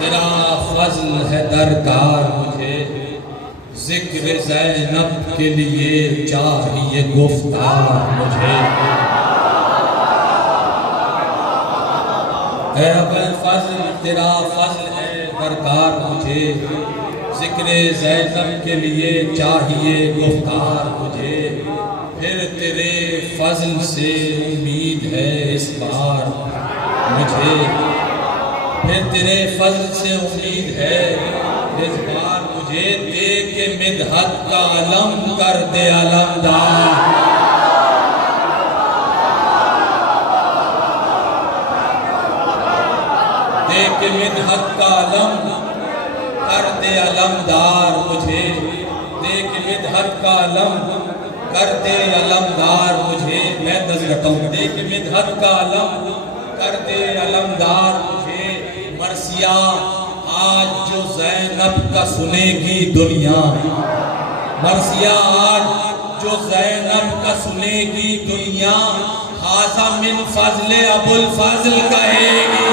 तेरा फज़ल है दरकार मुझे, ज़िक्र ज़ैनब के लिए चाहिए गुफ्तार मुझे। है अबुल फ़ज़ल तेरा फज़ल है दरकार मुझे, ज़िक्र ज़ैनब के लिए चाहिए गुफ्तार मुझे। फिर तेरे फज़ल से उम्मीद है इस बार मुझे, फिर तेरे फज़ल से उम्मीद है इस बार मुझे। दे के मिदहत का अलम कर दे अलमदार, दे के मिदहत का अलम कर दे अलमदार मुझे। दे के मिदहत का अलम कर दे अलमदार मुझे। मैं नज़र रखता हूँ। दे के मिदहत का अलम कर दे अलमदार मुझे। मरसिया आज जो ज़ैनब का सुनेगी दुनिया, मरसिया आज जो ज़ैनब का सुनेगी दुनिया, हाज़ा मिन फ़ज़ल अबुल फ़ज़ल कहेगी।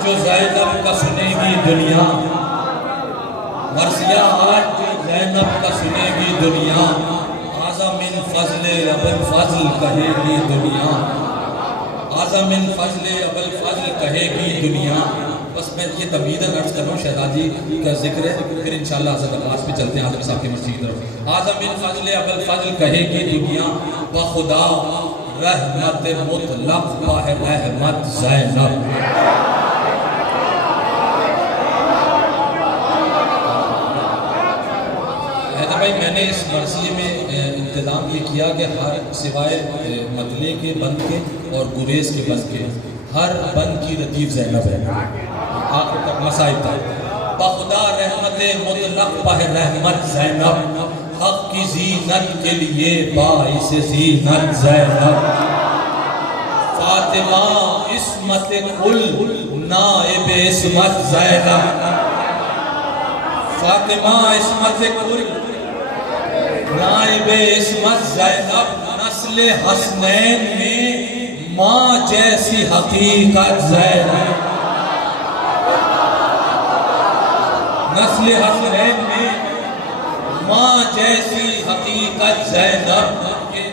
जो ज़ैनब का सुनेगी दुनिया, मरसिया आज जो ज़ैनब का सुनेगी दुनिया, आज़ा मिन फ़ज़ल अबुल फ़ज़ल कहेगी दुनिया, आज़ा मिन फ़ज़ल अबुल फ़ज़ल कहेगी दुनिया। बस मैं ये तमीदन अर्ज़ कर रहा हूँ, शहज़ादी का जिक्र है, फिर इंशाअल्लाह हज़रत अब्बास पे चलते हैं आज़म साहब की मस्जिद की तरफ। आज़ा मिन फ़ज़ल अबुल फ़ज़ल कहेगी दुनिया, बखुदा रहमत मुतलक़ बाहे रहमत ज़ैनब। भाई मैंने इस मरसिए में इंतज़ाम ये किया कि हर सिवाय मतले के बंद के और गुरेज के बंद के हर बंद की रतीफ़ ज़ैनब है आखिर तक मसाइब तक। बखुदा रहमत मुतलक़ बाहे रहमत ज़ैनब, हक़ की ज़ीनत के लिए बाइस ज़ीनत ज़ैनब। फ़ातिमा इस्मत कुल नाइब इस्मत ज़ैनब, फ़ातिमा इस्मत कुल नाइब इस्मत ज़ैनब। नस्ल हसनैन में माँ जैसी हकीकत ज़ैनब, नस्ल हसनैन में माँ जैसी हकीकत ज़ैनब।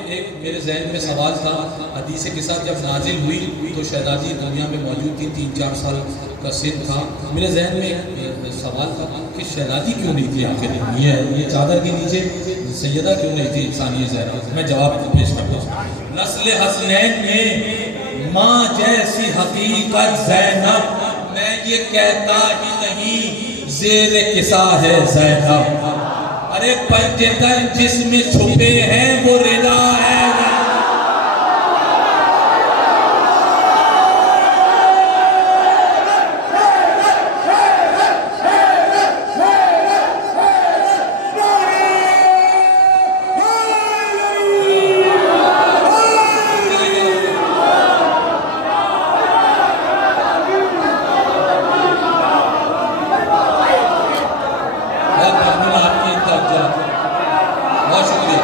एक मेरे ज़हन में सवाल था, हदीस के साथ जब नाजिल हुई तो शहज़ादी दुनिया में मौजूद थी, 3-4 साल का सिन था। मेरे जहन में एक सवाल था कि शहज़ादी क्यों नहीं थी आखिर, ये चादर के नीचे सैयदा क्यों नहीं थी इंसानियत ज़हरा। मैं जवाब पेश करता हूँ। नस्ल हसनैन में माँ जैसी हकीकत ज़ैनब, मैं ये कहता ही नहीं ज़ेर किसा है ज़ैनब। अरे पंजतन जिसमें छुपे हैं वो रिदा है। बहुत शुक्रिया।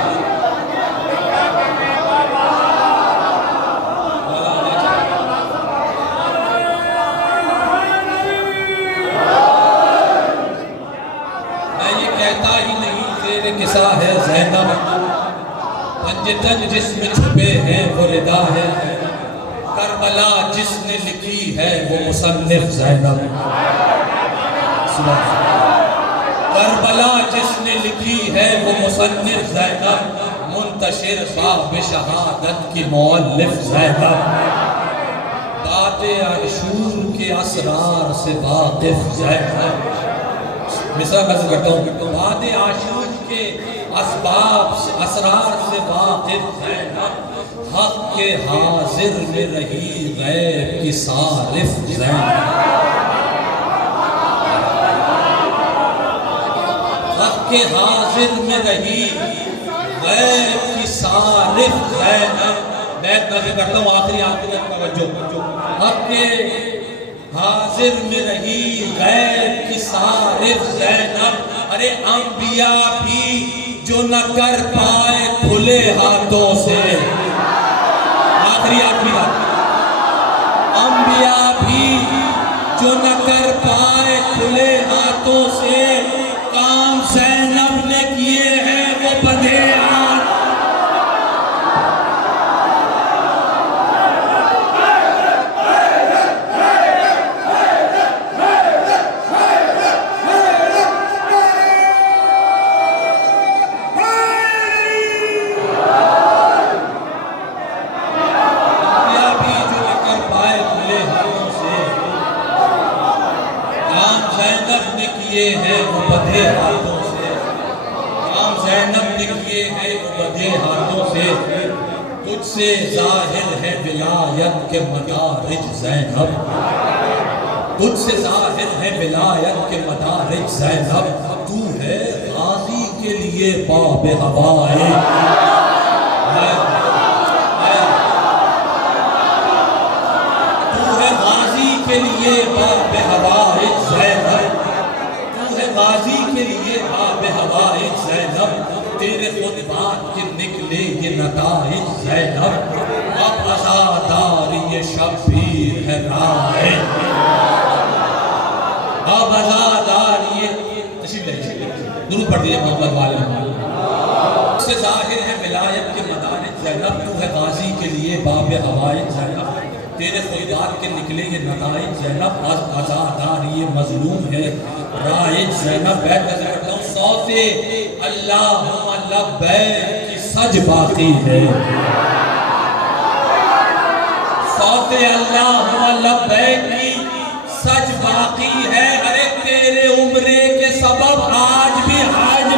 मैं ये कहता ही नहीं ज़ेर किसा है ज़ैनब, पंजतन जिसमें छुपे हैं वो रिदा है। करबला जिसने लिखी है वो मुसन्निफ ज़ैनब, करबला जिसने लिखी है वो मुसन्निफ ज़ैनब। मुंतशिर बाब शहादत की मौलिफ ज़ैनब, बाते आशूर के असरार से वाकिफ ज़ैनब। मिसरा अर्ज़ करता हूँ, बाते आशूर के असबाब असरार से वाकिफ ज़ैनब। हक़ के हाजिर में रही गैब की सारिफ ज़ैनब, के हाजिर में रही गैब की सारिफ ज़ैनब। मैं नजर करता हूँ आखिरी आखिरी तवज्जो अब के हाजिर में रही गैर की सारिफ ज़ैनब, अरे अंबिया भी जो न कर पाए खुले हाथों से, आखिरी आखिरी बात, अंबिया भी जो न कर पाए खुले हाथों से, काम ज़ैनब ने किए हैं वो बंधे हाथ। किए हैं वो बंधे हाथों से, काम ज़ैनब ने किए हैं वो बंधे हाथों से, तुझसे जाहिर है विलायत के मदारिज ज़ैनब, तुझसे जाहिर है विलायत के मदारिज ज़ैनब, तू है गाजी के लिए बाब हवाए, तू है गाजी के लिए बाब हवाए ज़ैनब, गाजी के लिए बाब हवाइज ज़ैनब, तेरे खुद बात के निकले ये नताइज ज़ैनब, अब अज़ादार ये शब्बीर है राय, अब अज़ादार ये तशरीफ ले दुरूद पढ़ दिए मोहम्मद वाले से ज़ाहिर है विलायत के मदारिज ज़ैनब, तू है गाजी के लिए बाब हवाइज ज़ैनब, तेरे खुदात के निकले ये नताइज ज़ैनब, अज़ादार ये मजलूम है राइज ज़ैनब। बैठ करता हूँ सौते अल्लाहुम्मा लब्बैक की सज बाकी है, सौते अल्लाहुम्मा लब्बैक की सज बाकी है, अरे तेरे उम्रे के सबब आज भी हज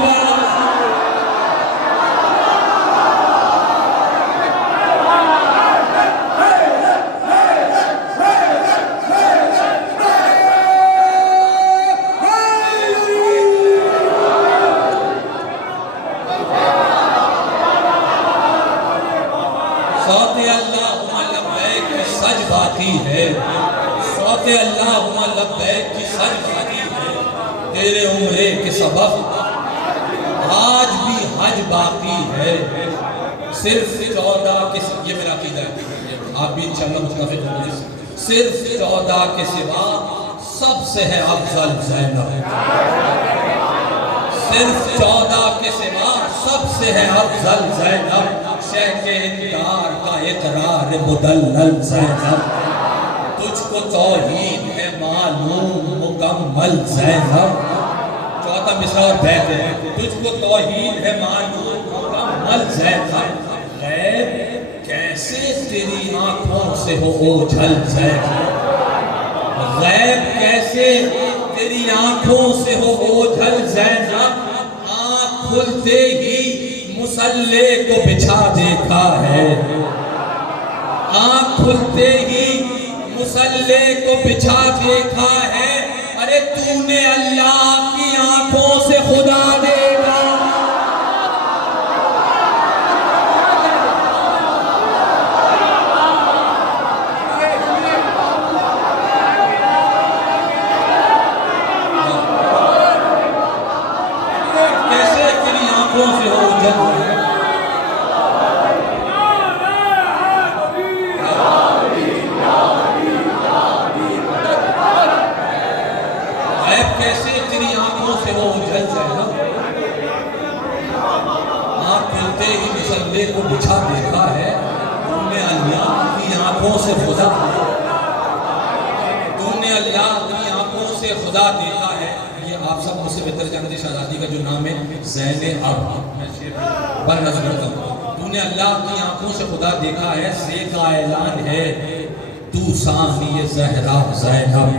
अल्लाहुम्मा लब्बैक की सज बाकी है, तेरे उम्रे के सबब आज भी हज बाकी है, सिर्फ 14 के, ये मेरा अकीदा है, आप भी इंशाअल्लाह मुत्तफ़िक़ होंगे, सिर्फ 14 के सिवा सबसे है अफजल ज़ैनब, सिर्फ 14 के सिवा सबसे है अफजल ज़ैनब, शह के इनकार का इकरार मुदल्लल ज़ैनब, तुझको तौहीद है मालूम मुकम्मल ज़ैनब, चौथा मिसरा और बैठ है, तुझको तौहीद है मालूम मुकम्मल ज़ैनब, गैब कैसे तेरी आंखों से हो ओझल ज़ैनब, गैब कैसे तेरी आंखों से हो ओझल ज़ैनब, आँख खुलते ही मुसल्ले को बिछा देखा है, आँख खुलते ही मुसल्ले को बिछा देखा है, अरे तूने अल्लाह की आंखों से खुदा देखा, कैसे तेरी आंखों से हो जल कैसे तेरी आंखों से वो उजल ज़ैनब, आँख खुलते ही मुसल्ले को बिछा देखा है, तूने अल्लाह की आंखों से खुदा, तूने अल्लाह की आंखों से खुदा देखा है, ये आप सब मुझसे बेहतर जानते शहजादी का जो नाम है ज़ैनब, पर नज़र करता हूँ, तूने अल्लाह की आंखों से खुदा देखा है, से का ऐलान है तू सानी ज़हरा ज़ैनब,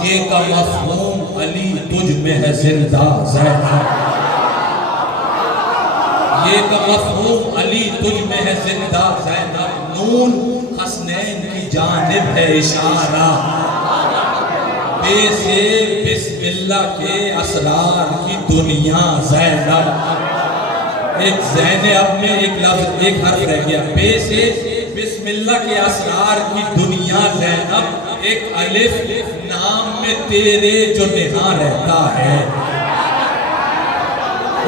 ये का मफ़हूम अली तुझ में है जिंदा ज़ैनब, ये का मफ़हूम अली तुझ में है जिंदा ज़ैनब, नून हसनैन की जानिब है इशारा, बेसे बिस्मिल्लाह के असरार की दुनिया ज़ैनब, एक ज़ैनब में एक लफ्ज एक हर्फ रह गया, बे से बिस्मिल्लाह के असरार की दुनिया ज़ैनब, एक अलिफ नाम में तेरे जो निहा रहता है,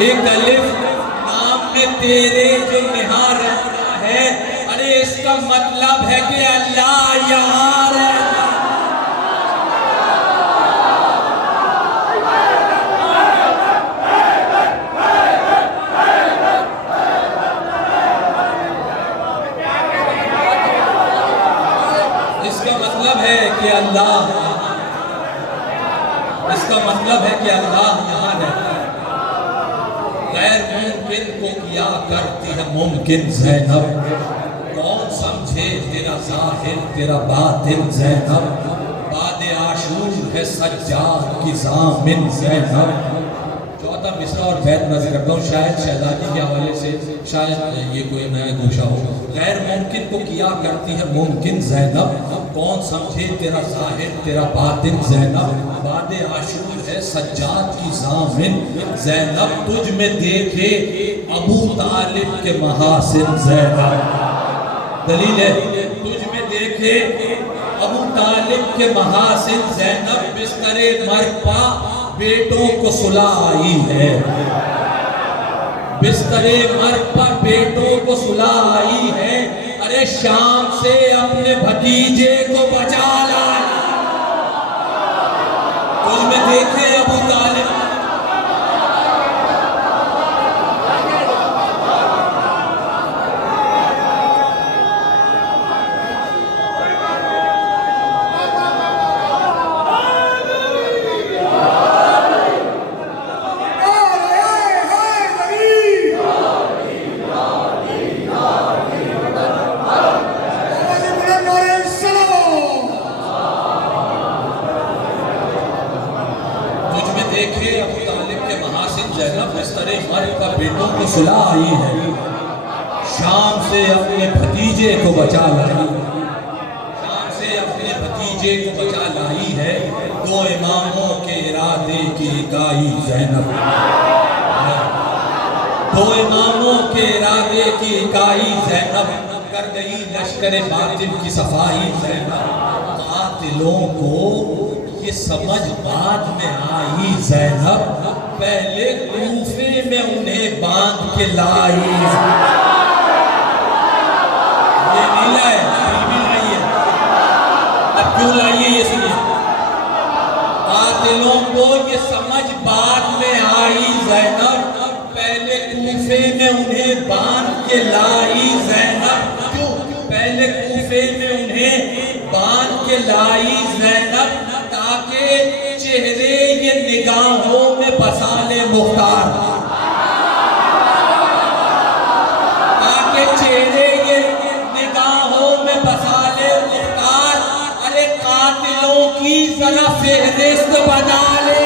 एक अलिफ नाम में तेरे जो निहा रहता है। अरे इसका मतलब है कि अल्लाह यहाँ रहता है। इसका मतलब है कि अल्लाह, इसका मतलब है कि अल्लाह यहाँ रहता है। गैर मुमकिन को किया करती है मुमकिन ज़ैनब, कौन समझे तेरा ज़ाहिर तेरा बातिन ज़ैनब, बाद आशूर है सज्जाद की ज़ामिन ज़ैनब। चौथा मिसरा और बैत नजर रखता हूँ, शायद शहजादी के हवाले से शायद ये कोई नया गोशा हो। गैर मुमकिन को किया करती है मुमकिन ज़ैनब, कौन समझे तेरा ज़ाहिर तेरा बातिन ज़ैनब, बाद आशूर है सज्जाद की ज़ामिन ज़ैनब, तुझ में देखे अबू तालिब के महासिन ज़ैनब। दलील है, तुझ में देखे अबू तालिब के महासिन ज़ैनब, बिस्तरे मरपा बेटों को सुला आई है, बिस्तरे मरपा बेटों को सुला आई है। अरे शाम से अपने भतीजे को बचा लाई, तुझ में देखे अबू तालिब। देखे अबू तालिब के महासिन ज़ैनब, बिस्तरे मरपा बेटों को सुला आई है, शाम से अपने भतीजे को बचा लाई, शाम से अपने भतीजे को बचा लाई है। दो इमामों के इरादे की इकाई ज़ैनब, दो इमामों के इरादे की इकाई ज़ैनब, कर गई लश्कर बातिल की सफाई ज़ैनब। कातिलों को ये समझ बाद में आई ज़ैनब, पहले कूफे में उन्हें बांध के लाई। ये नहीं लाए, बीवी लाई है। अब क्यों लाई है ये सुनिए। कातिलों को ये समझ बाद में आई ज़ैनब, पहले कूफे में उन्हें बांध के लाई ज़ैनब। क्यों? पहले कूफे में उन्हें बांध के लाई ज़ैनब, ताकि चेहरे ये निगाहों में बसा ले मुख्तार, ताकि चेहरे ये निगाहों में बसा ले मुख्तार। अरे कातिलों की जरा फेहरिस्त बना ले।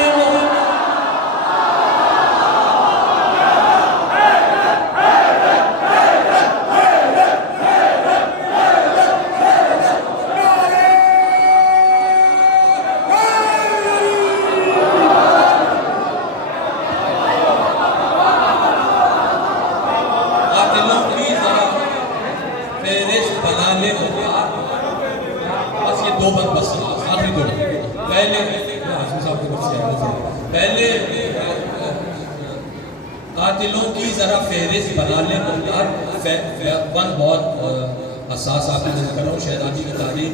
बस ये दो बंद बस आखिरी दो। पहले कातिलों की जरा फहरिस्त बना ले वन बहुत हसास आप कर रहा हूँ, शहजादी की तारीख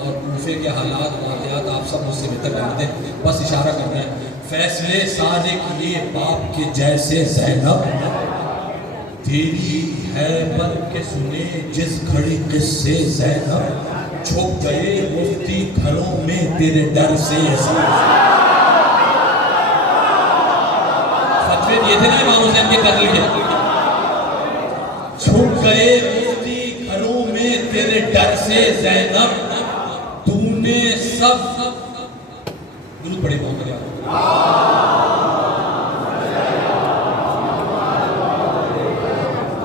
और कूफे के हालात वाक़यात आप सब मुझसे बेहतर जानते हैं, बस इशारा करना है। फैसले सारे किए बाप के जैसे ज़ैनब, तेरी हैबत के सुने जिस घड़ी किस्से ज़ैनब, छुप गए मुफ्ती घरों में तेरे डर से। फतवे दिए थे ना इमाम हुसैन के कत्ल के, छुप गए मुफ्ती घरों में तेरे डर से ज़ैनब, तूने सब दुरूद पढ़े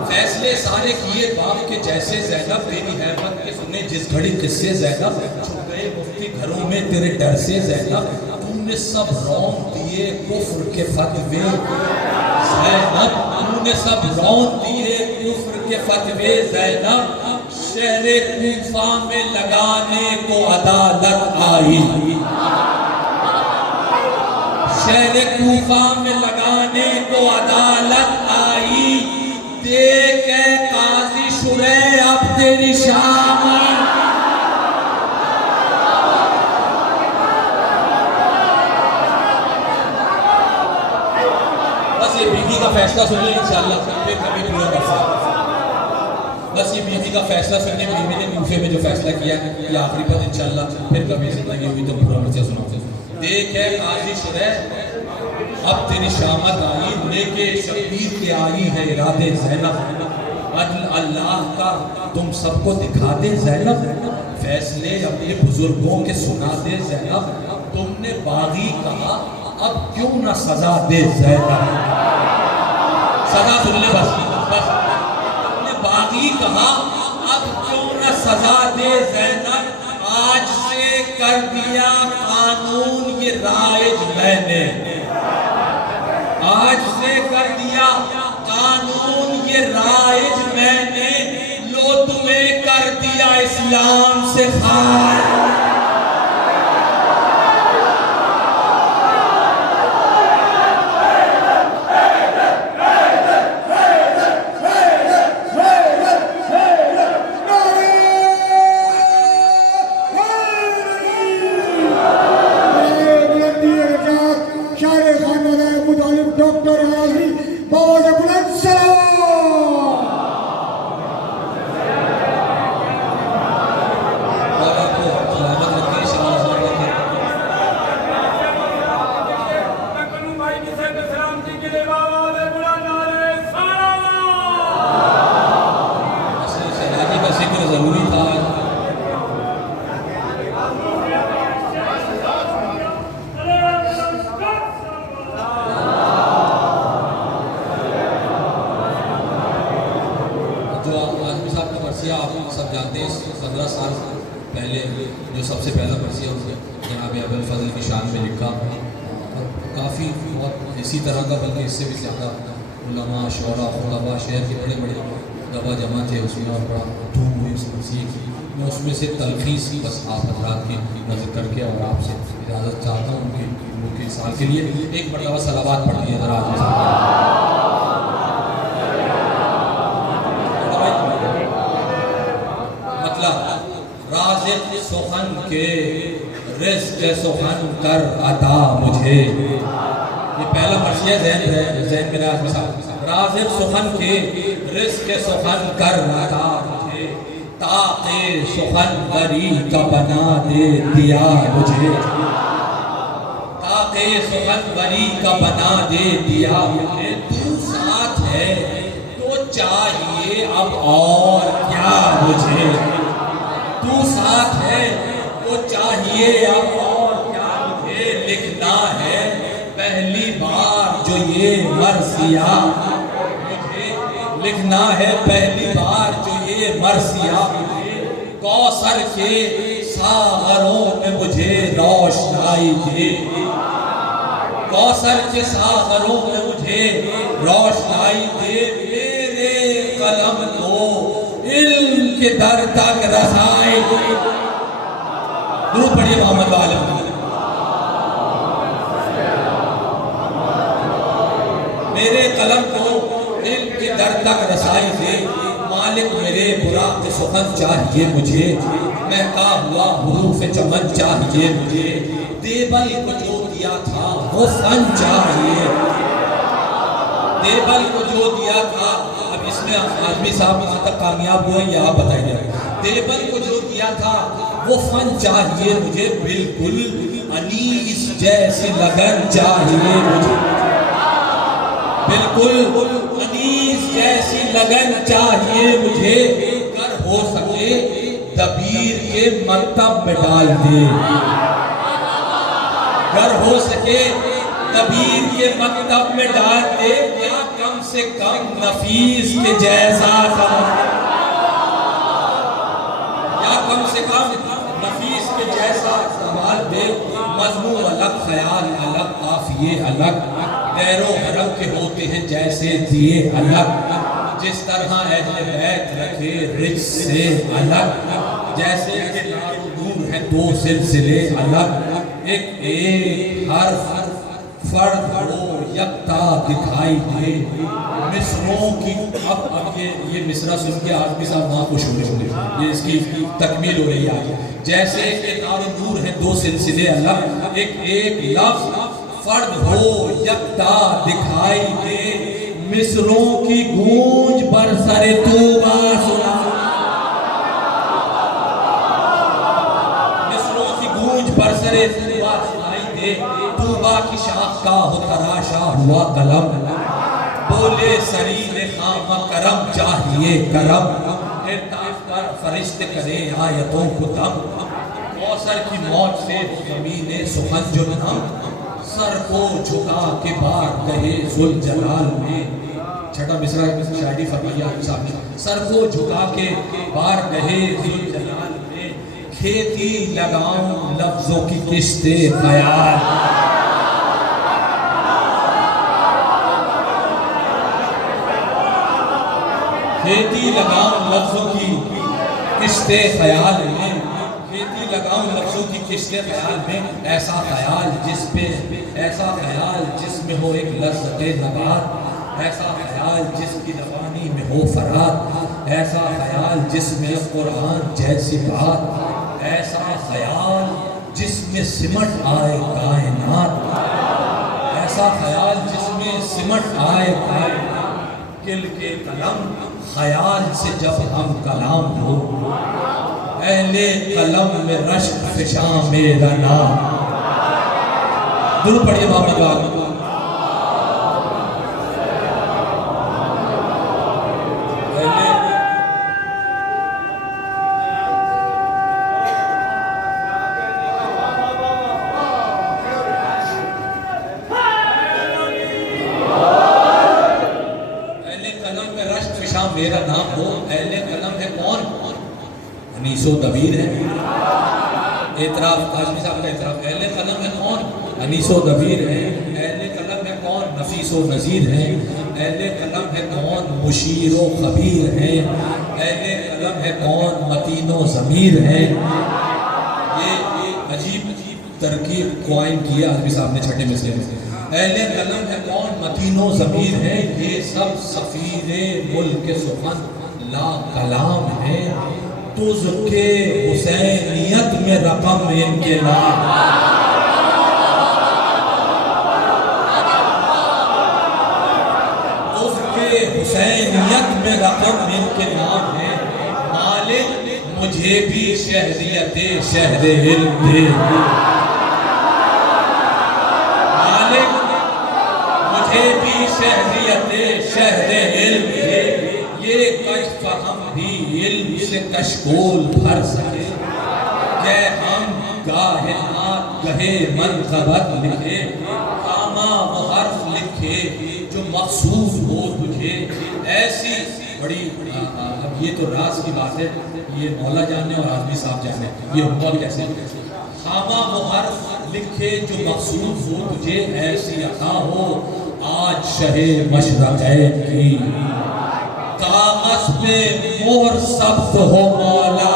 फैसले सारे किए बाप के जैसे ज़ैनब, तेरी हैबत के सुने जिस घड़ी किस्से ज़ैनब, छुप गए मुफ्ती घरों में तेरे डर से ज़ैनब, तूने सब रौंद दिए कुफ्र के फतवे ज़ैनब, तूने सब रौन दिए कुफ्र के फतवे ज़ैनब, शहरे कूफा में लगाने को अदालत आई, शहरे कूफा में लगाने को अदालत आई, देख काजी शुरे अब तेरी शामत। बस ये बीवी का फैसला सुनिए इंशाअल्लाह, फिर कभी पूरा कर सकते। बस ये बीवी का फैसला सुनने, बीवी ने कूफे में जो फैसला किया ये आखिरी बात इंशाअल्लाह, फिर कभी जिंदगी हुई तो पूरा मर्चा सुनाते। देख है काजी शुरे अब तेरी शामत आई, लेके शबीर के आई है इरादे ज़ैनब, अदल अल्लाह का तुम सबको दिखा दे ज़ैनब, फैसले अपने बुजुर्गों के सुना दे ज़ैनब, तुमने बागी कहा अब क्यों ना सजा दे ज़ैनब, सजा सुन ले बस, तुमने बागी कहा अब क्यों ना सजा दे ज़ैनब, आज से कर दिया कानून ये राइज मैंने, आज से कर दिया कानून ये राइज मैंने, लो तुम्हें कर दिया इस्लाम से खारिज। डॉक्टर हाजी बाबा का बुलंद सलाम। का जिक्र जरूरी था। आप सब जानते हैं 15 साल पहले जो सबसे पहला मरसिया जनाब अबुल फजल की शान में लिखा, काफ़ी बहुत इसी तरह का बल्कि इससे भी ज़्यादा उलमा शौरा खुलबा शहर के बड़े बड़े दबा जमा थे उसमें, और बड़ा धूम हुई उस मरसिए की। मैं उसमें से तलखीस बस आप हजरात की नज़र करके और आपसे इजाज़त चाहता हूँ उनके साल के लिए एक मरतबा सलावात पढ़नी है ज़रा। राज़िक़ सुखन के रिज़्क़ सुखन कर अता मुझे, ये पहला मर्सिया ज़हन मेरा राज़िक़ सुखन के रिज़्क़ सुखन कर अता मुझे, ताक़े सुखन वरी का बना दे दिया मुझे, ताक़े सुखन वरी का बना दे दिया मुझे, तू साथ है तो चाहिए अब और क्या मुझे, तू साथ है तो चाहिए अब और क्या मुझे, लिखना है पहली बार जो ये मरसिया मुझे, लिखना है पहली बार जो ये मरसिया मुझे, कौसर के सागरों में मुझे रोशनाई दे, कौसर के सागरों में मुझे रोशनाई दे, मेरे कलम को इल्म के दर तक रसाई। दुरूद पढ़िए मोहम्मद वाले। मेरे कलम को इल्म के दर तक रसाई दे, मालिक मेरे बुराक सुखन चाहिए मुझे, महका हुआ हुरूफ चमन चाहिए मुझे, देबल को जो दिया था वो फन चाहिए, देबल को जो दिया था। अब इसमें आदमी साहब यहाँ तक कामयाब हुए या आप बताइए, देबल को जो दिया था वो फन चाहिए मुझे, बिल्कुल अनीस जैसी लगन चाहिए मुझे, बिल्कुल अनीस जैसी लगन चाहिए मुझे, कर हो सके दबीर के मकतब में डाल दे, कर हो सके दबीर के मकतब में डाल दे, या कम से कम नफीस के जैसा या कम से कम नफीस के जैसा सवाल दे, मजमून अलग ख्याल अलग काफिये अलग, गैरो हरम के होते हैं जैसे दिए अलग, जिस तरह अहले बैत रखे रिज से अलग, जैसे कि नारो नूर है दो सिलसिले अलग, एक हर फर्द हो यकता दिखाई दे मिसरों की। अब ये मिसरा सुन के आदमी साहब वहाँ खुश होने, ये इसकी तकमील हो रही है। जैसे कि नारो नूर है दो सिलसिले अलग, एक लफ्ज फर्द हो यकता दिखाई दे मिसरों की गूंज बरसरे तूबा सुना, मिसरों की गूंज बरसरे तूबा सुनाई दे, तूबा की शाख का हो तराशा हुआ कलम, बोले सरीर खामा करम चाहिए करम, इरताफ पर फरिश्ते करे आयतों को दम, कौसर की मौत से ज़मीने सुखन जो नम, सर को झुका के बार कहे जुल जलाल में। छठा मिसरा शायरी फरमाइया साहब ने, सर को झुका के बार कहे जुल जलाल में, खेती लगाऊं लफ्जों की किस्ते ख्याल, खेती लगाऊं लफ्जों की किस्ते ख्याल में, खेती लगाऊं लफ्जों की किस्ते ख्याल में, ऐसा ख्याल जिसमें हो एक लज़्ज़ते नबात, ऐसा ख्याल जिसकी रवानी में हो फरात, ऐसा ख्याल जिसमें कुरान जैसी बात, ऐसा ख्याल जिसमें सिमट आए कायनात, ऐसा ख्याल जिसमें सिमट आए कायनात, किल के कलम ख्याल से जब हम कलाम हो, अहले कलम में रश्क फिशा मेरा नाम। दुरूद पढ़िए बाबा का। मेरा नाम हो, अहले कलम है कौन? अनीसो दबीर है। एतराफ काज़मी साहब का एतराफ, अहले कलम है कौन? अनीसो दबीर है। अहले कलम है कौन? नफीसो नज़ीर है। अहले कलम है कौन? मुशीरो खबीर है। अहले कलम है कौन? मतीनो ज़मीर है। ये अजीब तरकीब क्वाइन किया आज़मी साहब ने छठे मिसरे में। अहले कलम है कौन? मतीनो ज़मीर है। ये सब सफ़ीरे मुल्क के सुखन ला कलाम है। तुज़के हुसैनियत में रकम इनके नाम, तुज़के हुसैनियत में रकम इनके नाम है। मालिक मुझे भी शहरियत शहर इल्म दे, भी शहरियत शहर इल्म है। ये कश्फ हम भी इल्म से कशकोल भर सके, जय हम गाहे नात गहे मनक़बत लिखे, कामा वो हर्फ लिखे जो मखसूस हो तुझे। ऐसी बड़ी अब ये तो राज की बात है, ये मौला जाने और आज़मी साहब जाने ये मौल कैसे। कामा वो हर्फ लिखे जो मखसूस हो तुझे, ऐसी अता हो आज शहे मशरक़ैन की, कागज़ पे मोहर सब्त हो मौला।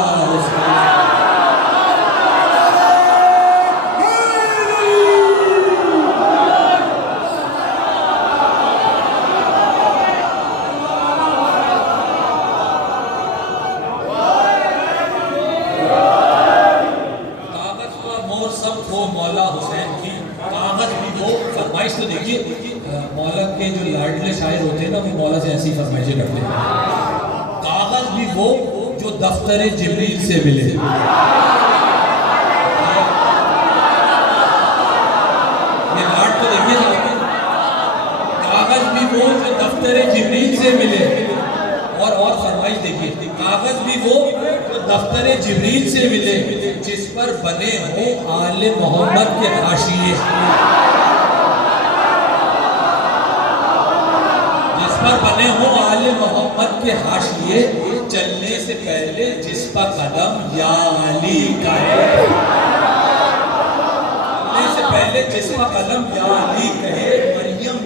कागज़ पर मोहर सब्त हो मौला हुसैन की, कागज़ भी वो फरमाइश तो देखिए मौला के जो लाडले शायर होते हैं ना, वो मौला से ऐसी फरमाइशें करते हैं। कागज भी वो जो दफ्तर जिब्रील से मिले, ये लाड तो देखिए, कागज भी वो जो दफ्तर जिब्रील से मिले। और फरमाइश देखिए, कागज भी वो जो दफ्तर जिब्रील से मिले, जिस पर बने हो आले मोहम्मद के हाशिए, पर बने हो आले मोहम्मद के हाशिए, चलने से पहले जिस पर कदम या अली का है, चलने से पहले जिस पर कदम या अली कहे, मरियम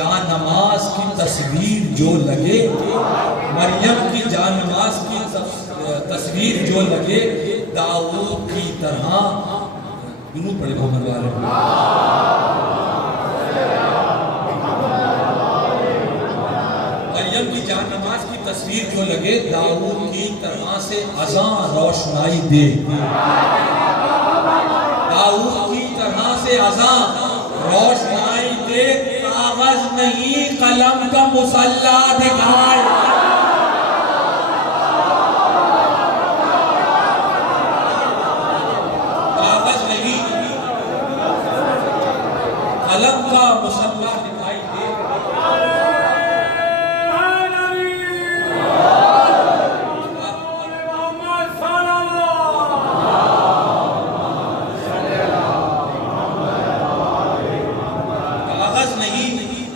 जान नमाज की तस्वीर जो लगे, मरियम की जान नमाज की तस्वीर जो लगे, दाऊद की तरह दुरूद पढ़े मोहम्मद वाले। मरियम की जान नमाज की तस्वीर जो लगे, दाऊद की तरह से अज़ां रोशनाई दे। दाऊद की तरह से अज़ां रोशनाई दे, कागज नहीं कलम का मुसल्ला दिखाए। कागज नहीं कलम का मुसल्ला दिखाई दे।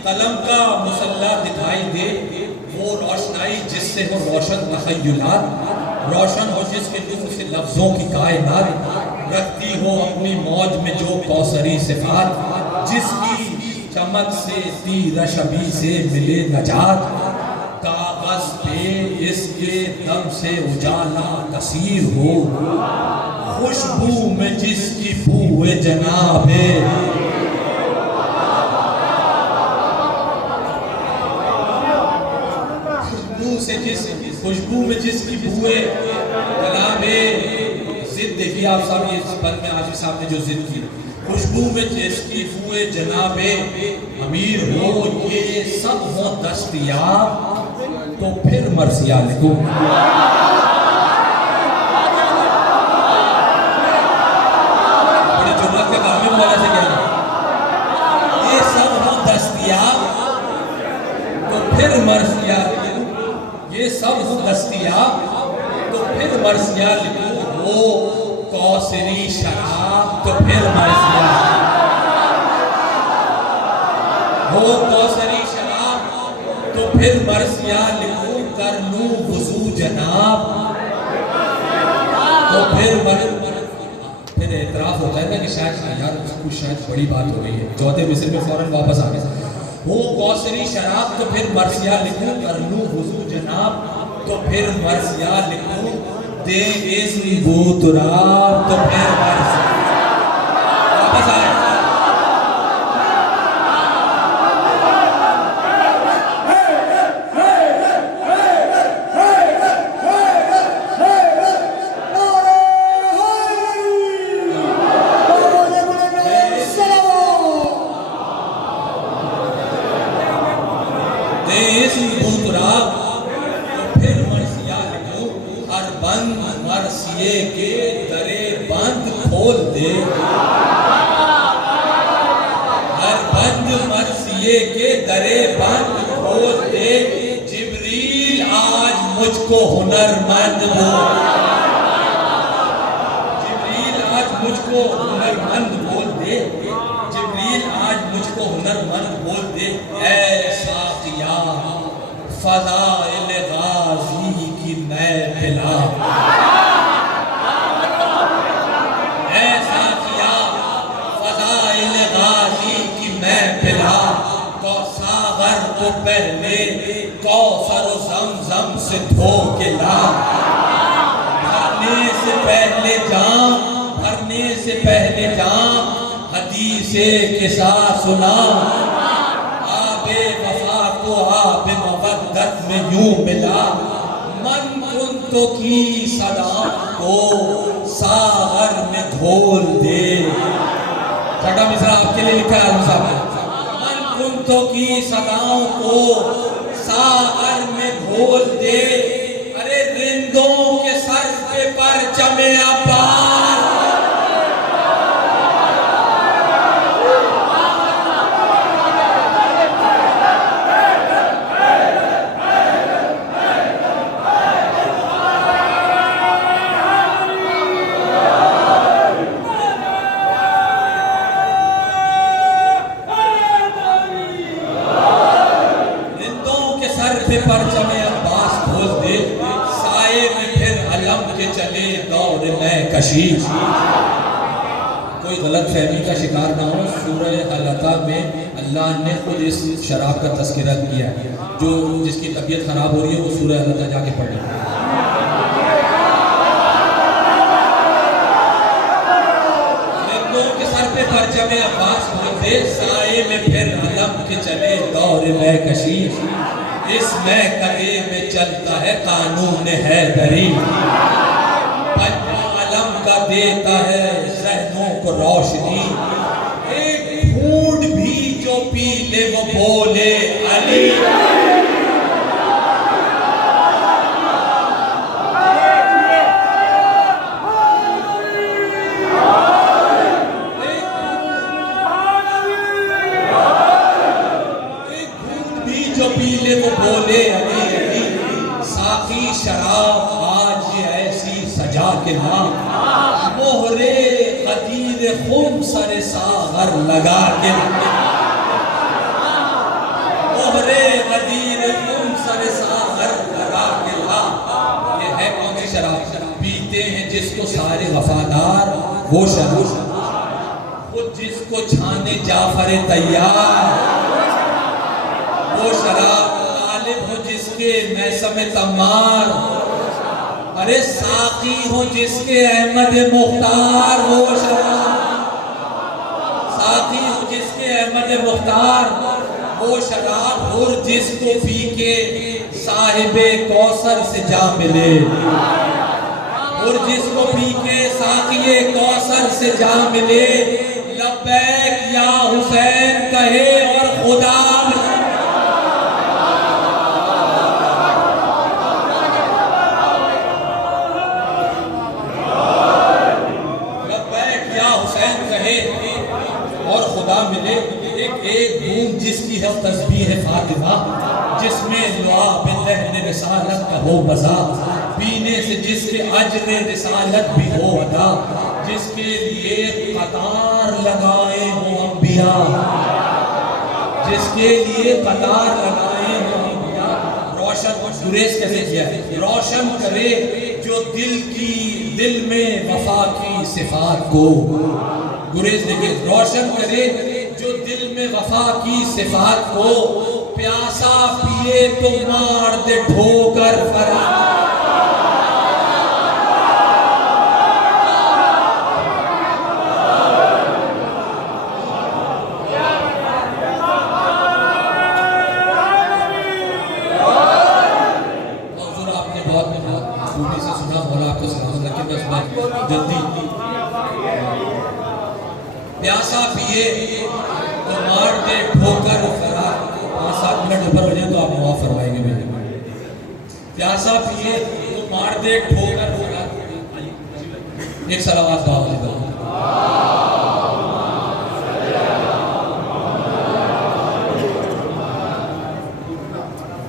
कलम का मुसल्ला दिखाई दे, वो रोशनाई जिससे हो रोशन तखय्युलात, रोशन हो जिसके नूर से लफ्ज़ों की कायनात, रखती हो अपनी मौज में जो कौसरी सिफात, जिसकी चमक से तीर शबी से मिले नजात, कागज पे इसके दम से उजाला कसीर हो, खुशबू में जिसकी बूए जनाबे, खुशबू में जिसकी बुए कलामे जिद। देखिए आप साहब, ये इस पल में आफी साहब ने जो जिद की, खुशबू में जिसकी बुए जनाबे अमीर हो, ये सब हो दस्तयाब, तो फिर मर्सिया लिखो। बड़े जुमला के काम में वाला से कहना, ये सब हो दस्तयाब, तो फिर मर्सिया, ये सब हो दस्तयाब, तो फिर मर्सिया लिखो। वो कौसरी शराब, तो फिर मर्सिया, वो कौसरी शराब, तो फिर मर्सिया लिखो। कर लूं वुज़ू जनाब, तो फिर एतराफ़ होता है ना कि शायद यार कुछ शायद बड़ी बात हो गई है, चौथे मिसर में फौरन वापस आ गया। वो कौसरी शराब, तो फिर मर्सिया लिखूं। कर लूं वुज़ू जनाब, तो फिर मर्सिया लिखूं। दे इस्म बूतराब, तो फिर मर्सिया वापस आए। मर्सिये के दरे बंद खोल दे, हर बंद मर्सिये के दरे बंद खोल दे। जिब्रील आज मुझको हुनरमंद बोल, जिब्रील आज मुझको हुनरमंद बोल दे, जिब्रील आज मुझको हुनरमंद बोल दे। ऐसा किया फ़ज़ाइल गाज़ी की नए पिला, को पहले कौसर ज़मज़म से धो के ला। भरने से पहले जाम, भरने से पहले जाम, हदीसे के साथ सुना। आबे वफा को आबे मवद्दत में यूं मिला। मन कुंतो की सदा को सागर में घोल दे। छठा मिसरा आपके लिए लिखा है आलम साहब ने। कुंतों की सदाओं को सागर में घोल दे। अरे रिंदों के सर पे परचमे अब्बास, परचमे अब्बास खोल दे। साए में फिर अलम के चले दौर में कशीश। कोई गलत फहमी का शिकार ना हो। सूरह अलका में अल्लाह ने खुद इस शराब का तज़किरा किया है। जो जिसकी तबीयत ख़राब हो रही है वो सूरह अलका जाके पढ़ ले। के सर पे परचमे अब्बास दे साए में फिर अलम के चले दौर में कशी, इस महकमे में चलता है कानून हैदरी, अलम का देता है ज़हनों को रोशनी, एक घूंट भी जो पी ले वो बोले अली। जो पी ले वो बोले अली अली, साकी शराब आज ये ऐसी सजा के नाम, मोहरे खदीर खुम सरे सागर लगा के, मोहरे खदीर खुम सरे सागर लगा के ला। ये है कौन सी शराब? पीते हैं जिसको सारे वफादार वो शराब, खुद जिसको छाने जाफर तैयार वो शराब, तालिब हो जिसके मैसम तमार, अरे साकी हो जिसके अहमद मुख्तार वो शराब, साकी हो जिसके अहमद मुख्तार वो शराब, और जिसको पी के साहिबे कौसर से जा मिले, और जिसको पी के साकिए कौसर से जा मिले, लब्बैक या हुसैन कहे और खुदा और खुदा मिले। एक बूंद जिसकी है तस्बीह है फातिमा, जिसमें लुआब लहन रिसालत का हो मज़ा, पीने से जिसके अज्र रिसालत भी हो अदा, जिसके लिए कतार लगाए हो अंबिया, जिसके लिए कतार लगाए हो अंबिया। रोशन गुरेज कैसे किया है? रोशन करे जो दिल में वफा की सिफात को, गुरेज देखिए, रोशन करे जो दिल में वफा की सिफात को, प्यासा पिए तो मार दे ठोकर फरा। आपने बहुत खूबी से सुना, मौला आपको सलाम, लेकिन बस मैं जल्दी, प्यासा पिए तो मार दे ठोकर फरार। 5-7 मिनट ऊपर हो जाए तो आप माफ फरमाएंगे मेरे। प्यासा पिए तो मार दे ठोकर फरार। एक सलावत गाओ।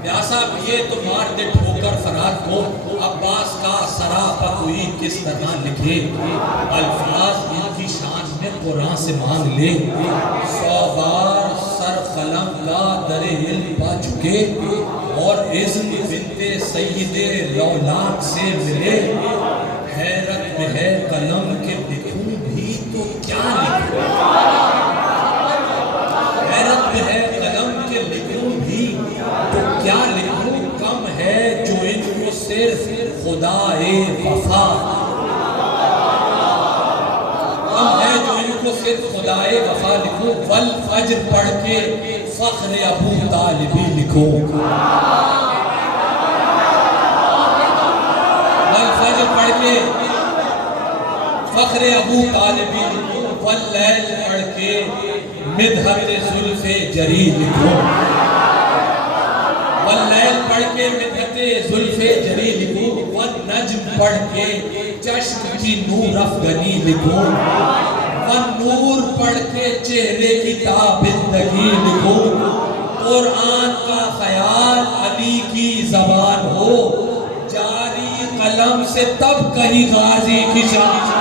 प्यासा पिए तो मार दे ठोकर फरार को, अब्बास का सरापा कोई किस तरह लिखे, अल्फाज इनकी शान में कुरान से मांग ले, 100 बार सर कलम का दरे इल्म पा चुके, और इज़्न बिन्ते सय्यदे लौलाद से मिले, हैरत में है कलम के लिखूं भी तो क्या लिखूं, हैरत में है कलम के लिखूं भी तो क्या लिखूं, कम है जो इनको सिर्फ खुदाए वफा, कम है जो इनको सिर्फ खुदाए वफा लिखूं, वल फज्र पढ़ के फख्र अबू तालिबी लिखो, वल फज्र पढ़ के फख्र अबू तालिबी लिखो, वल लैल पढ़ के मिदहत जुल्फे जरी लिखो, वल लैल पढ़ के मिदहत जुल्फे जरी लिखो, वल नज्म पढ़ के चश्म की नूर अफगनी लिखो, वल नूर पढ़ के चेहरे की ताबिंदगी लिखो, कुरान का ख्याल अली की ज़बान हो, जारी कलम से तब कहीं गाजी की शान।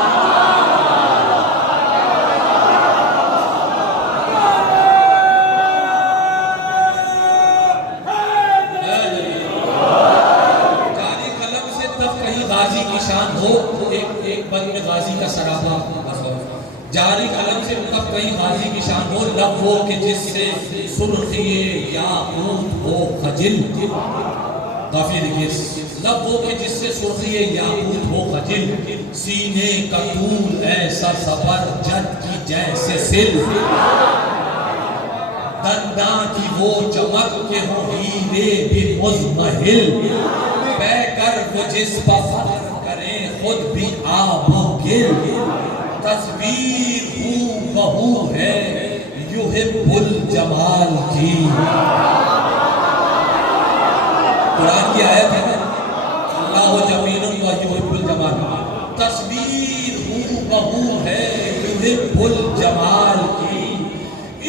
एक बंद में गाजी का सराबा, जारी कलम से उनका कई गाजी की शान हो, लब वो कि जिससे सुर्खिए याकूत हो खजिल। काफी देखिए, लब वो कि जिससे सुर्खिए याकूत हो खजिल, सीने का तूल ऐसा सबर जद की जैसे सिल, दंदा की वो चमक के हो हीरे भी मुज़महिल, पैकर वो जिस पर फख्र करें खुद भी आबो गिल, तस्वीर हूबहू है युहिब्बुल जमाल की। कुरान की आयत है, अल्लाहु जमीलुन व युहिब्बुल जमाल, तस्वीर हूबहू है युहिब्बुल जमाल की।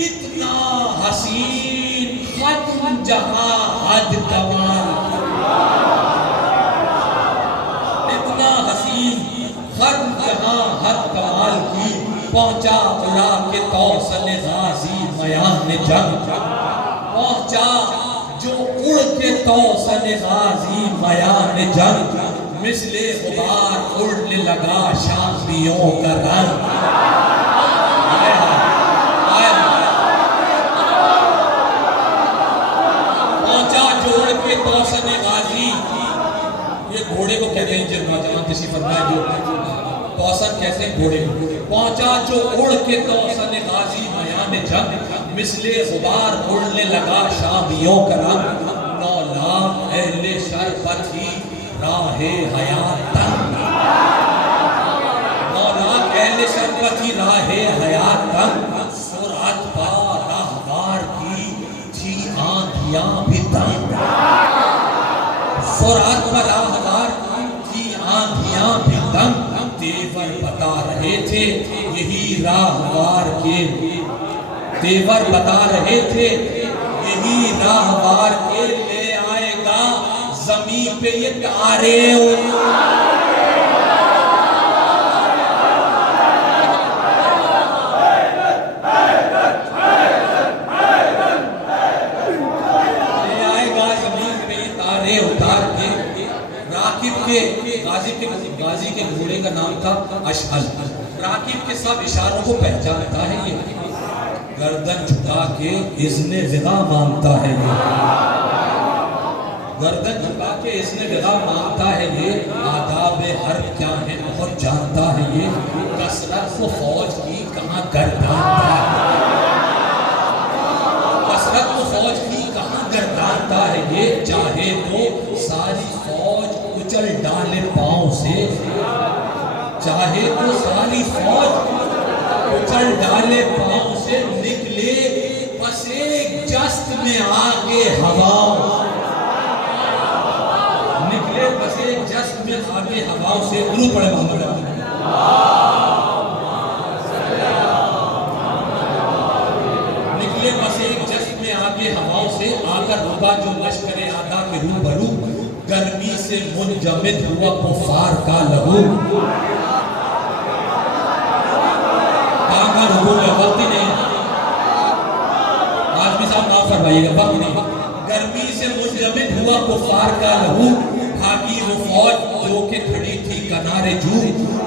इतना हसीन खत जहां हद कमाल, इतना हसीन खत जहां हद कमाल की, पहुंचा उड़ा के तौसल गाजी मयान जंग, पहुंचा जो उड़ के तौसल गाजी मयान जंग, मिसले गुबार उड़ने लगा शामियों का रंग। तौसन गाजी, ये घोड़े को कहते हैं, जो नौजवान किसी फरमाया जो तौसन कहते हैं घोड़े को। पहुंचा जो उड़ के तौसन गाजी मयान जंग, मिसले गुबार उड़ने लगा शामियों का रंग, नौलाख अहले शरबत ही राहे हयात तंग, नौलाख अहले शरबत ही राहे हयात तंग, सुरअत पा राहवार की थी आंधियां भी तंग, सुरअत पर राहवार की आंधियां भी तंग, तेवर बता रहे थे यही राहवार के, तेवर बता रहे थे यही राहवार के, ले आएगा ज़मीन पे ये तारे। गाजी के घोड़े का नाम था अशहल। राकिब के सब इशारों को पहचानता है ये, गर्दन झुका के इज़्ने विदा मांगता है ये, गर्दन झुका के इज़्ने विदा मांगता है ये, आदाब हर क्या है बहुत जानता है ये, कसरत को फौज की कहाँ गर्दानता है, कसरत को फौज की कहाँ गर्दानता है ये, चाहे तो सारी फौज उछल डाले पांव से, चाहे तो सारी फौज उछल डाले पांव से, निकले बस एक जस्त में आगे हवाओं, निकले बस एक जस्त में आगे हवाओं से। गुरु पढ़े मोहम्मद, निकले बस एक जस्त में आगे हवाओं से, आकर रुका जो लश्करे आदा के रूबरू, गर्मी से मुंजमद हुआ कुफार का लहू। वक्त ही नहीं, आज भी साहब ना फरमाइएगा, वक्त नहीं। गर्मी से मुंजमद हुआ कुफार का लहू, भागी वो फौज जो के खड़ी थी किनारे जू,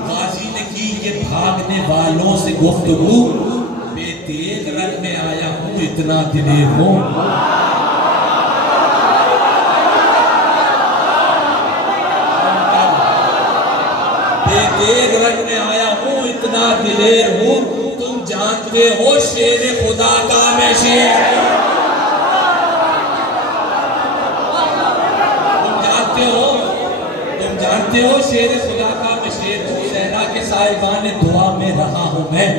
गाजी ने की ये भागने वालों से गुफ्तगू, बेतेग रंग में आया हूँ इतना दिलेर हूँ, बेतेग रंग में आया हूँ इतना दिलेर हूँ, तुम जानते हो शेर खुदा का मैं शेर, तुम जानते हो शेर खुदा का मैं शेर हूँ, ज़हरा के साहिबान दुआ में रहा हूँ मैं,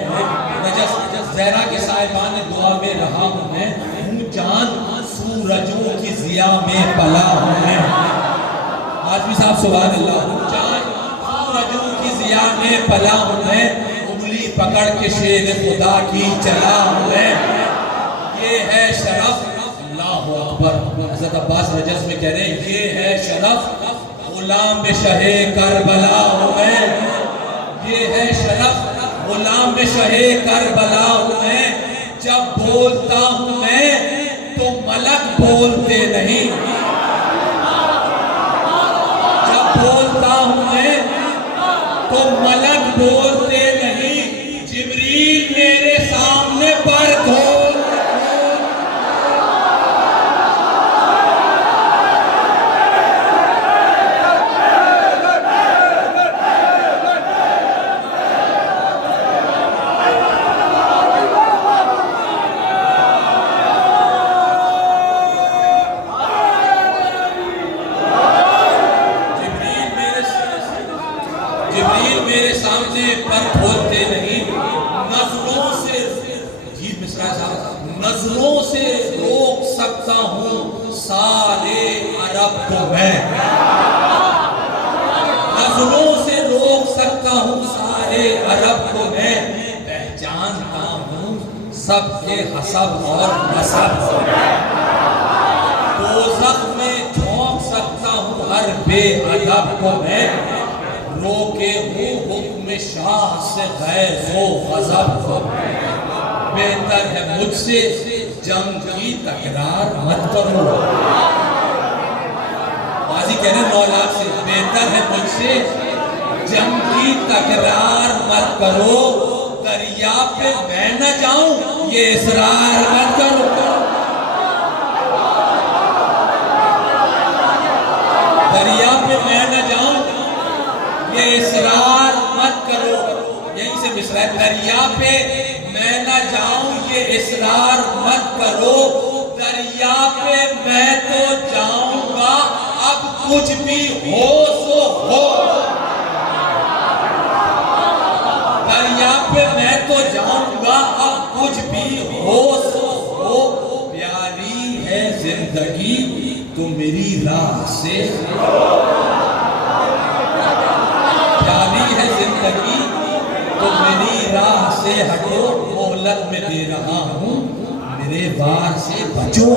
ज़हरा के साहिबान दुआ में रहा हूँ मैं, हूँ जान सूरजों की ज़िया में पला हूँ मैं। आज भी साहब सुभान अल्लाह, जान सूरजों की ज़िया में पला हूँ मैं, उंगली पकड़ के शेर खुदा की चला हूँ मैं, ये है शरफ। अल्लाहु अकबर। हज़रत अब्बास रजस में कह रहे हैं ये है शरफ, गुलाम शहे करबला हूँ मैं, ये है शरफ, गुलाम शहे करबला हूँ मैं, जब बोलता हूँ मैं तो मलक बोलते नहीं, जब बोलता हूँ मैं तो मलक बोलते नहीं, जिब्रील मेरे सामने पर खोल। जिब्रील मेरे सामने पर खोलते नहीं, नजरों से, जी मिश्रा साहब, नजरों से रोक सकता हूँ सारे अरब को मैं, नजरों से रोक सकता हूँ सारे अरब को मैं, पहचानता हूँ सबके हसब और नसब, दोज़ख में झोंक सकता हूँ हर बेअदब को मैं, रोके हूँ हुक्म शाह से गैज़ो गज़ब को, बेहतर है मुझसे जंग की तकरार मत करो। बाजी कहने मौला से, बेहतर है मुझसे जंग की तकरार मत करो, दरिया पे मैं न जाऊं ये इसरार मत करो, दरिया पे मैं न जाऊं ये इसरार मत करो। यहीं से मिसरा है, दरिया पे मैं न जाऊं ये इसरार मत करो, दरिया पे मैं तो जाऊंगा अब कुछ भी हो सो हो, दरिया पे मैं तो जाऊंगा अब कुछ भी हो सो हो, प्यारी है जिंदगी तो मेरी राह से, जिंदगी तो मेरी राह से हटो, मोहलत में दे रहा हूँ मेरे वार से बचो।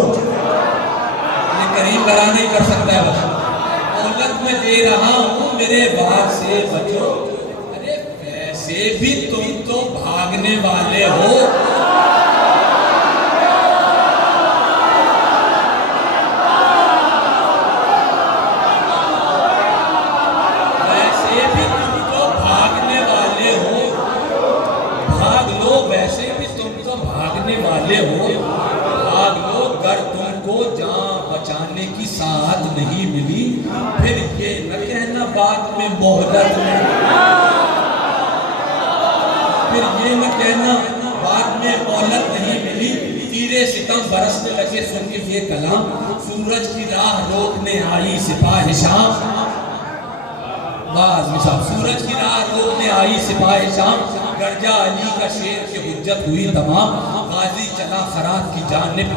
ये करीम बरा नहीं कर सकता है, बस मोहलत में दे रहा हूँ मेरे वार से बचो। अरे वैसे भी तुम तो भागने वाले हो, वाले हो, भाग लो, अगर तुमको जान बचाने की साथ नहीं मिली फिर ये न कहना बाद में मोहलत में, फिर ये न कहना बाद में मोहलत नहीं मिली, तीरे सितम बरसने लगे सुन के ये कलाम, सूरज की राह रोकने आई सिपाही शाम, सूरज की राह रोकने आई सिपाही शाम, गर्जा अली का शेर की हुज्जत हुई तमाम, गाजी चला खरात की जानिब,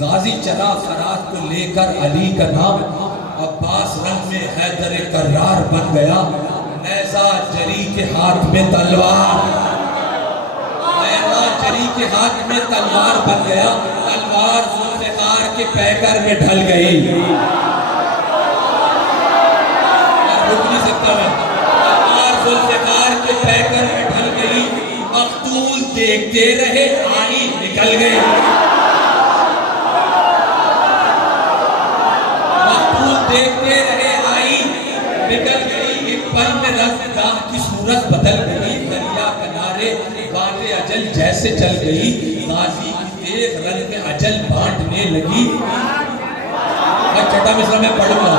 गाजी चला खरात को लेकर अली का नाम, अब्बास रंग में हैदर कर्रार बन गया, नैज़ा जरी के हाथ में तलवार, नैज़ा जरी के हाथ में तलवार बन गया, तलवार ज़ुल्फ़िकार के पैकर में ढल गई, रुक नहीं सकता मैं, तलवार ज़ुल्फ़िकार के पैकर में ढल गई, मक़तूल देखते रहे आई निकल गई, मक़तूल देखते रहे आई निकल गई, एक पल में रज़्क़गाह की सूरत बदल गई, दरिया किनारे बाटे अजल जैसे चल गई, गाजी की तेग रंग में अजल बांटने लगी। मैं छठा मिसरा में पढ़ूंगा,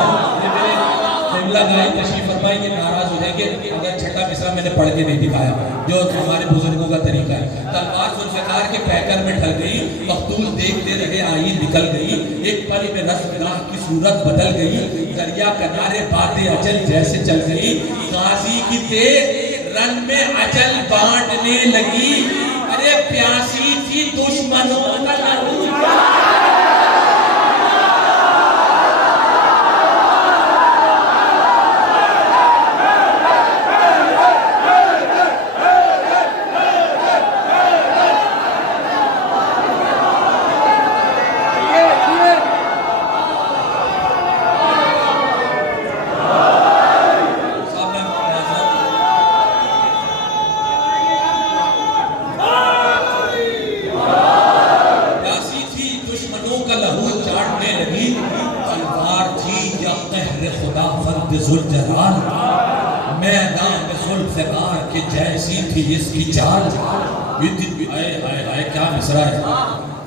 तशरीफ फरमाएंगे, नाराज हो जाएंगे अगर छठा मिसरा मैंने पढ़ के नहीं दिखाया, जो हमारे बुजुर्गों का तरीका है। तलवार ज़ुल्फ़िकार के पैकर में ढल गई, मक़तूल देखते रहे आई निकल गई, एक पल में रज़्क़गाह की सूरत बदल गई, दरिया किनारे बातें अजल जैसे चल गई, गाजी की तेग रन में अजल बांटने लगी, अरे प्यासी थी दुश्मनों का लहू, जुल्फ़िकार के जैसी थी इसकी चाल। हाय हाय हाय क्या मिसरा है।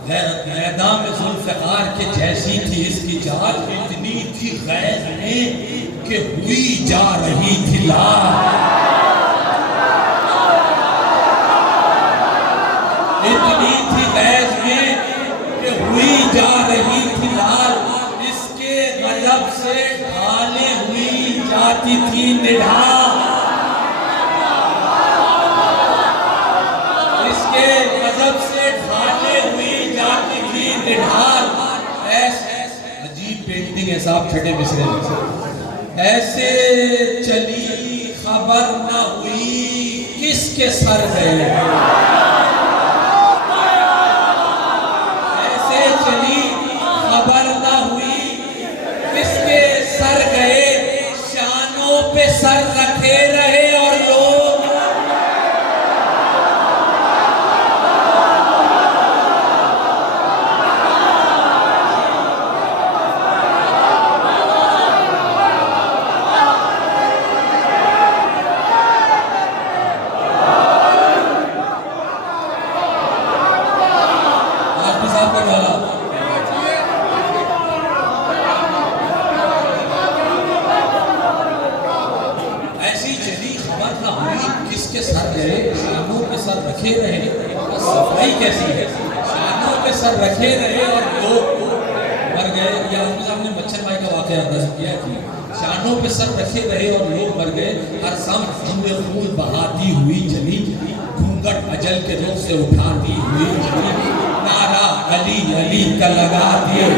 लैदा में जुल्फ़िकार के जैसी थी इसकी चाल, इतनी थी गैज़ में कि हुई जा रही थी लाल। इतनी थी गैज़ में कि हुई जा रही थी लाल। इसके गज़ब से ढाले हुई जाती थी निढाल। इसके गज़ब से ढाले हुई जाती थी निढाल। ऐसे अजीब पेंटिंग है साहब छठे मिसरे में। ऐसे चली खबर न हुई किसके सर गए। ऐसे चली खबर न हुई किसके सर गए। शानों पे सर रखे रहे और लोग ऐसी चली खबर न हुई किसके सर गए। शानों पे सर रखे रहे। सफाई कैसी है। शानों पे सर रखे रहे और लोग मर गए। या हमने बच्चन भाई का वाकया दर्ज किया कि शानों पे सर रखे रहे और लोग मर गए। हर सम में खून बहाती हुई चली, घूंघट अजल के रुख से उठाती हुई चली। नारा अली अली का लगा दिए